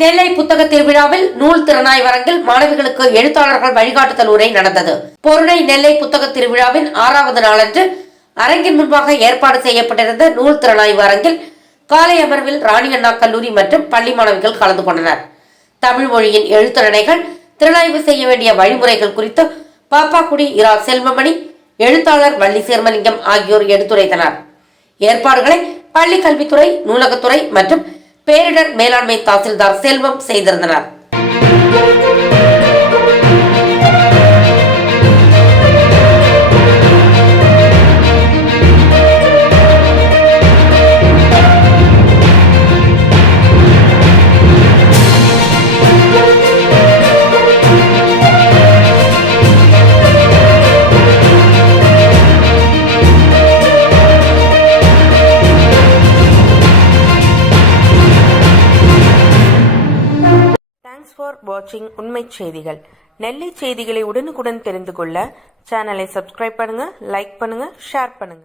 நெல்லை புத்தக திருவிழாவில் நூல் திறனாய்வரங்கில் மாணவிகளுக்கு எழுத்தாளர்கள் வழிகாட்டுதல் உரை நடந்தது. பொருணை நெல்லை புத்தக திருவிழாவின் 6வது நாளன்று அரங்கின் முன்பாக ஏற்பாடு செய்யப்பட்டிருந்த நூல் திறனாய்வு அரங்கில் காலை அமர்வில் ராணி அண்ணா கல்லூரி மற்றும் பள்ளி மாணவிகள் கலந்து கொண்டனர். தமிழ் மொழியின் எழுத்துணைகள் திறனாய்வு செய்ய வேண்டிய வழிமுறைகள் குறித்து பாப்பாக்குடி இரா செல்வமணி, எழுத்தாளர் வள்ளி சேர்மலிங்கம் ஆகியோர் எடுத்துரைத்தனர். ஏற்பாடுகளை பள்ளி கல்வித்துறை, நூலகத்துறை மற்றும் பேரிடர் மேலாண்மை தாசில்தார் செல்வம் செய்திருந்தனர். Thanks for watching உண்மை செய்திகள். நெல்லை செய்திகளை உடனுக்குடன் தெரிந்து கொள்ள சேனலை சப்ஸ்கிரைப் பண்ணுங்க, லைக் பண்ணுங்க, ஷேர் பண்ணுங்க.